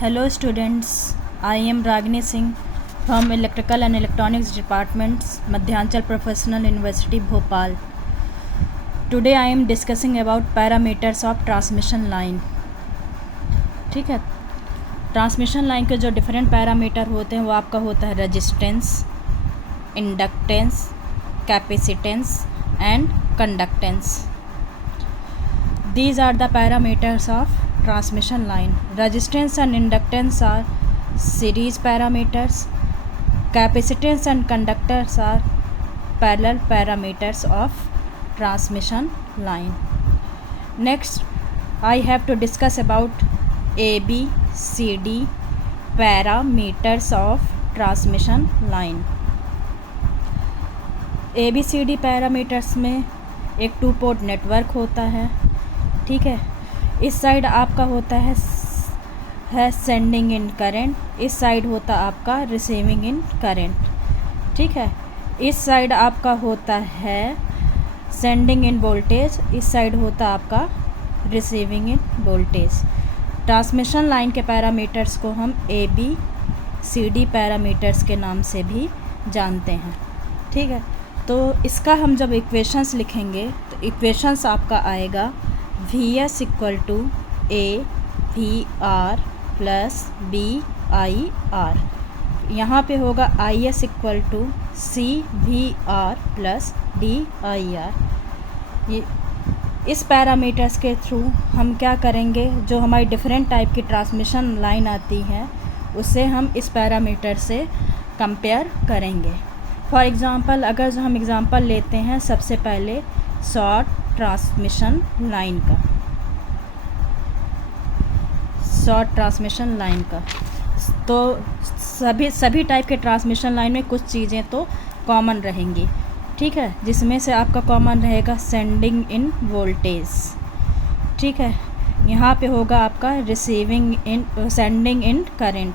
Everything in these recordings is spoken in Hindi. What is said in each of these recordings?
Hello students, I am Ragini Singh from Electrical and Electronics Departments, Madhyanchal Professional University, Bhopal. Today I am discussing about parameters of transmission line. ठीक है, ट्रांसमिशन लाइन के जो डिफरेंट पैरामीटर होते हैं वो आपका होता है resistance, inductance, capacitance and conductance. These are the parameters of transmission line. Resistance and inductance are series parameters. Capacitance and conductance are parallel parameters of transmission line. Next, I have to discuss about ABCD parameters of transmission line. ABCD parameters में एक 2 पोर्ट नेटवर्क होता है. ठीक है, इस साइड आपका होता है सेंडिंग इन करंट, इस साइड होता आपका रिसीविंग इन करंट. ठीक है, इस साइड आपका होता है सेंडिंग इन वोल्टेज, इस साइड होता आपका receiving end voltage. Transmission line के पैरामीटर्स को हम ABCD पैरामीटर्स के नाम से भी जानते हैं. ठीक है, तो इसका हम जब इक्वेशंस लिखेंगे तो इक्वेशंस आपका आएगा VS equal to AVR plus BIR. यहाँ पे होगा IS equal to CVR plus DIR. ये इस पैरामीटर्स के थ्रू हम क्या करेंगे, जो हमारी डिफरेंट टाइप की ट्रांसमिशन लाइन आती है उसे हम इस पैरामीटर से कंपेयर करेंगे. फॉर एग्ज़ाम्पल, अगर जो हम एग्ज़ाम्पल लेते हैं सबसे पहले शॉर्ट ट्रांसमिशन लाइन का, तो सभी टाइप के ट्रांसमिशन लाइन में कुछ चीज़ें तो कॉमन रहेंगी. ठीक है, जिसमें से आपका कॉमन रहेगा सेंडिंग इन वोल्टेज. ठीक है, यहाँ पे होगा आपका सेंडिंग इन करंट.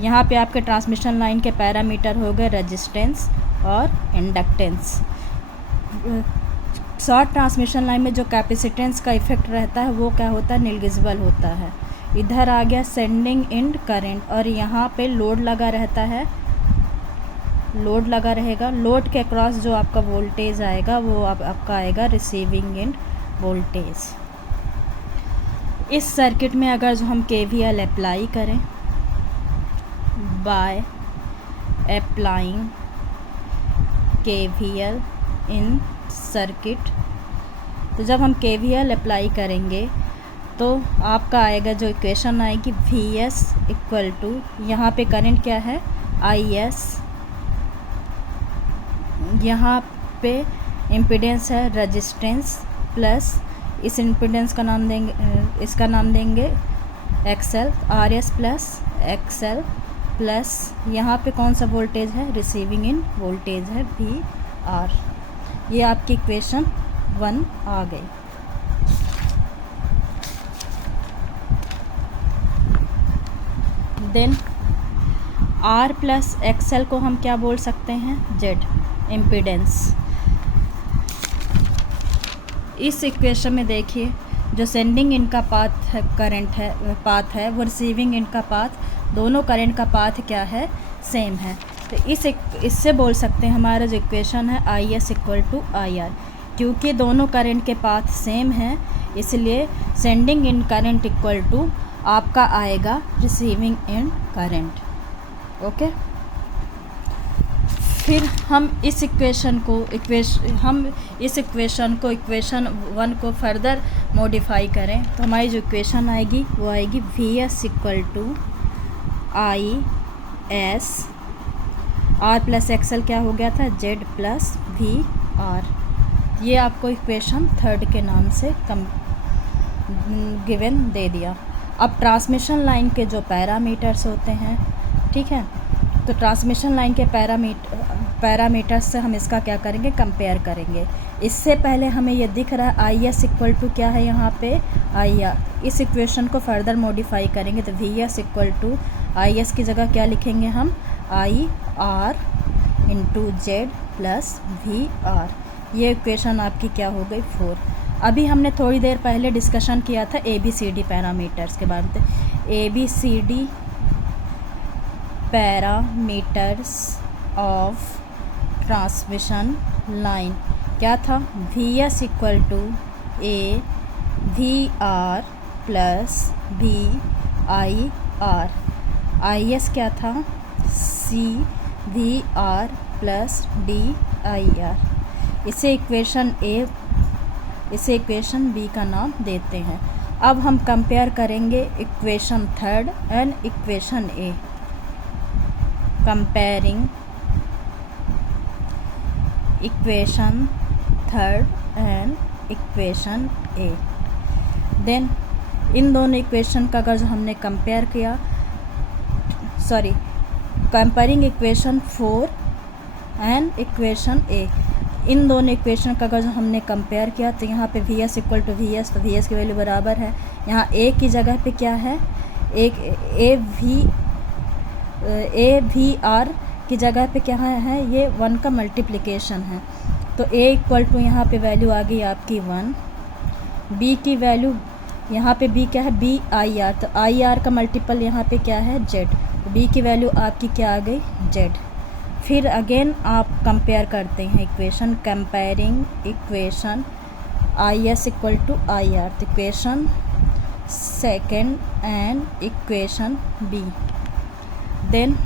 यहाँ पे आपके ट्रांसमिशन लाइन के पैरामीटर हो गए रेजिस्टेंस और इंडक्टेंस. शॉर्ट ट्रांसमिशन लाइन में जो कैपेसिटेंस का इफेक्ट रहता है वो क्या होता है, निग्लिजिबल होता है. इधर आ गया सेंडिंग इन करंट और यहाँ पे लोड लगा रहेगा. लोड के क्रॉस जो आपका वोल्टेज आएगा वो आपका आएगा रिसीविंग इन वोल्टेज. इस सर्किट में अगर जो हम KVL अप्लाई करें, by applying KVL in circuit, तो जब हम KVL अप्लाई करेंगे तो आपका आएगा जो इक्वेशन आएगी VS इक्वल टू, यहाँ पे करंट क्या है IS, यहाँ पे इम्पीडेंस है रेजिस्टेंस प्लस इस इम्पीडेंस का नाम देंगे, इसका नाम देंगे XL, RS plus XL plus यहाँ पे कौन सा वोल्टेज है, रिसीविंग इन वोल्टेज है VR. ये आपकी इक्वेशन 1 आ गई. देन R प्लस XL को हम क्या बोल सकते हैं, Z इम्पीडेंस. इस इक्वेशन में देखिए जो सेंडिंग इन का पाथ है वो रिसीविंग इन का पाथ, दोनों करंट का पाथ क्या है, सेम है. तो इससे बोल सकते हैं हमारा जो इक्वेशन है IS इक्वल टू IR. क्योंकि दोनों करंट के पाथ सेम हैं इसलिए sending end current equal to आपका आएगा रिसीविंग इन करंट. ओके, फिर हम इस इक्वेशन इक्वेशन 1 को फर्दर मॉडिफाई करें तो हमारी जो इक्वेशन आएगी वो आएगी VS equal to IS, R plus XL क्या हो गया था, Z प्लस VR. ये आपको इक्वेशन 3 के नाम से गिवन दे दिया. अब ट्रांसमिशन लाइन के जो पैरामीटर्स होते हैं, ठीक है, तो ट्रांसमिशन लाइन के पैरामीटर्स से हम इसका क्या करेंगे, कंपेयर करेंगे. इससे पहले हमें ये दिख रहा है IS इक्वल टू क्या है, यहाँ पे IR. इस इक्वेशन को फर्दर मॉडिफाई करेंगे तो VS इक्वल टू IS की जगह क्या लिखेंगे हम, IR into Z plus VR. ये इक्वेशन आपकी क्या हो गई, 4. अभी हमने थोड़ी देर पहले डिस्कशन किया था ABCD पैरामीटर्स के बारे में. ABCD parameters of transmission line क्या था? VS equal to A VR plus VIR, IS क्या था? C VR plus DIR। इसे इक्वेशन A, इसे इक्वेशन B का नाम देते हैं। अब हम कंपेयर करेंगे equation third and equation A। Comparing equation third and equation A। Then इन दोनों इक्वेशन का अगर जो हमने कंपेयर किया, comparing equation 4 and equation A, इन दोनों इक्वेशन का अगर जो हमने कंपेयर किया तो यहाँ पे VS इक्वल टू VS, तो VS की वैल्यू बराबर है, यहाँ A की जगह पे क्या है, एक AVR की जगह पे क्या है, ये 1 का मल्टीप्लिकेशन है, तो A इक्वल टू यहाँ पे वैल्यू आ गई आपकी 1। B की वैल्यू यहाँ पे B क्या है, BIR, तो IR का मल्टीपल यहाँ पे क्या है, Z, तो B की वैल्यू आपकी क्या आ गई, Z। फिर अगेन आप कंपेयर करते हैं equation, comparing equation IS equal to IR, तो equation second and equation B। Then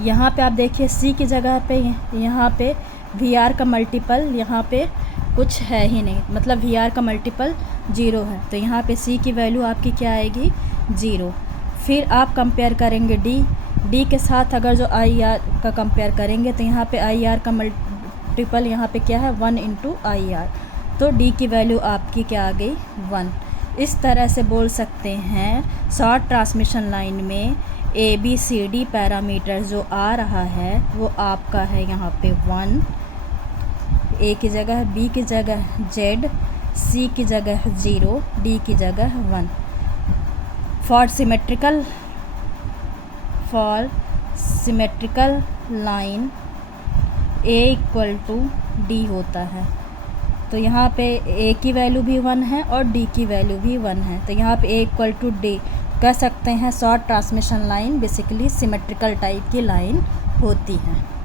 यहाँ पे आप देखिए C की जगह पे यहाँ पे VR का मल्टीपल यहाँ पे कुछ है ही नहीं, मतलब VR का मल्टीपल 0 है, तो यहाँ पे C की वैल्यू आपकी क्या आएगी, 0। फिर आप कंपेयर करेंगे D के साथ, अगर जो IR का कंपेयर करेंगे तो यहाँ पे IR का मल्टीपल यहाँ पे क्या है, 1 इंटू IR, तो D की वैल्यू आपकी क्या आ गई, 1। इस तरह से बोल सकते हैं शॉर्ट ट्रांसमिशन लाइन में ABCD पैरामीटर जो आ रहा है वो आपका है यहाँ पे 1, A की जगह B की जगह Z, C की जगह 0, D की जगह 1। For symmetrical line A equal to D होता है, तो यहाँ पे A की वैल्यू भी 1 है और D की वैल्यू भी 1 है, तो यहाँ पे A इक्वल टू D कह सकते हैं short transmission line basically symmetrical type की लाइन होती है।